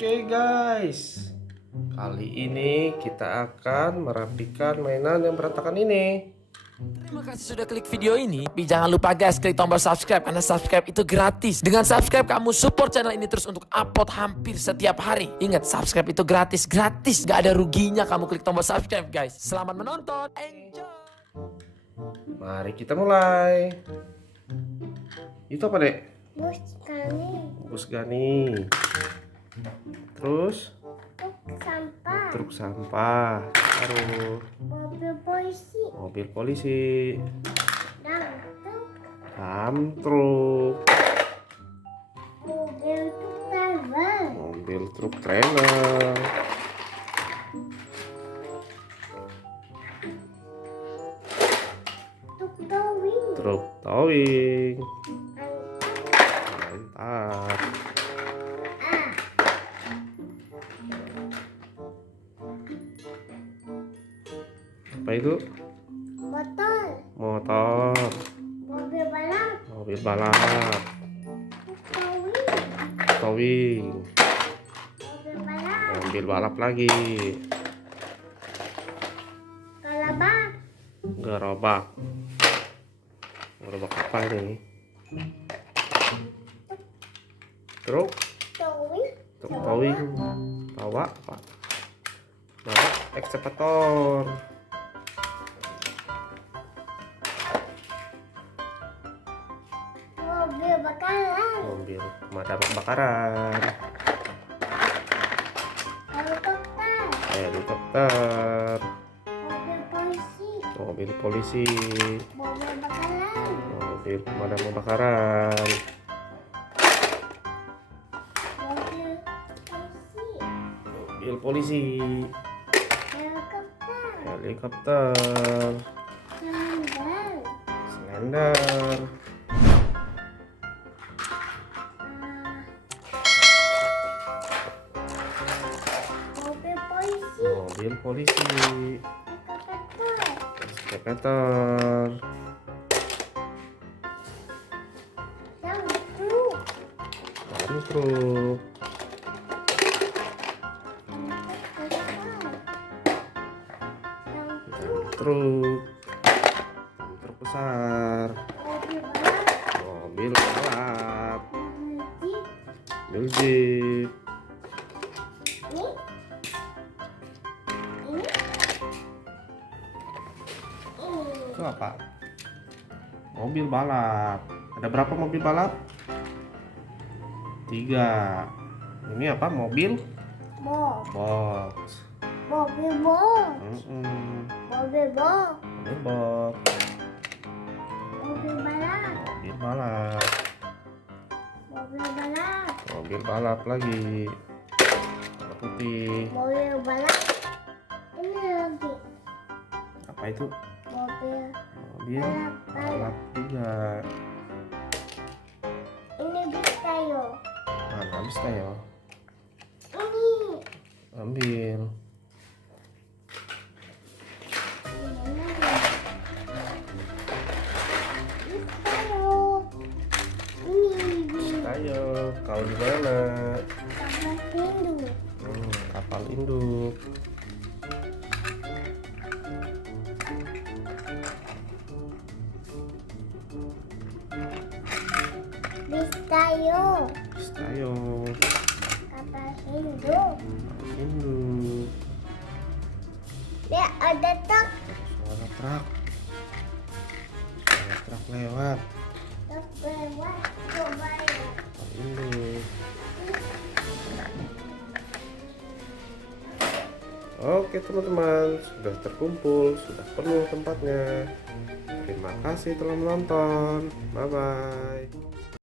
Oke guys, kali ini kita akan merapikan mainan yang berantakan ini. Terima kasih sudah klik video ini. Tapi jangan lupa guys, klik tombol subscribe karena subscribe itu gratis. Dengan subscribe kamu support channel ini terus untuk upload hampir setiap hari. Ingat, subscribe itu gratis, gak ada ruginya kamu klik tombol subscribe guys. Selamat menonton, enjoy. Mari kita mulai. Itu apa dek? Bus kami Bus Gani. Terus sampah, truk sampah. Taruh mobil polisi, mobil polisi. dan truk, Truk. mobil trailer, Mobil truk trailer. truk towing, Truk towing. antar, Mantap. Apa itu? motor, Motor. mobil balap, Mobil balap. truk towing, Towing. mobil balap, Mobil balap lagi. kalabak, Gerobak. Gerobak apa ini? Truk. towing, Truk towing. Bawa apa? Bawa ekskavator. mobil bakaran, Mobil pemadam kebakaran. helikopter, Helikopter. mobil polisi, Mobil polisi. mobil bakaran, Mobil pemadam kebakaran. mobil polisi, Mobil polisi. helikopter, Helikopter. sandal, Slender. mobil polisi, Mobil polisi. helikopter, Ekskavator. dan truk, Truk. Truk. Truk besar. mobil balap, Mobil balap. mobil Mobil jeep, jeep. ini, Itu apa? Mobil balap. Ada berapa mobil balap? 3. Ini apa? Mobil box. mobil box, Mm-mm. mobil box, Mobil box. mobil balap, Mobil balap. mobil balap, Mobil balap lagi. Warna putih. mobil balap, ini lagi Apa itu? mobil Mobil balap juga. ini bisa yo, Mana bisa ya? ini Ambil. bisa yo, ini Ayo, kau di mana? sama hindu, Kapal induk. bisa yo, Ayo, kapal hindu, induk. dia ada truk, Suara truk. Suara truk lewat. truk lewat, coba ya. Kapal induk. Oke teman-teman, sudah terkumpul, sudah penuh tempatnya. Terima kasih telah menonton. Bye bye.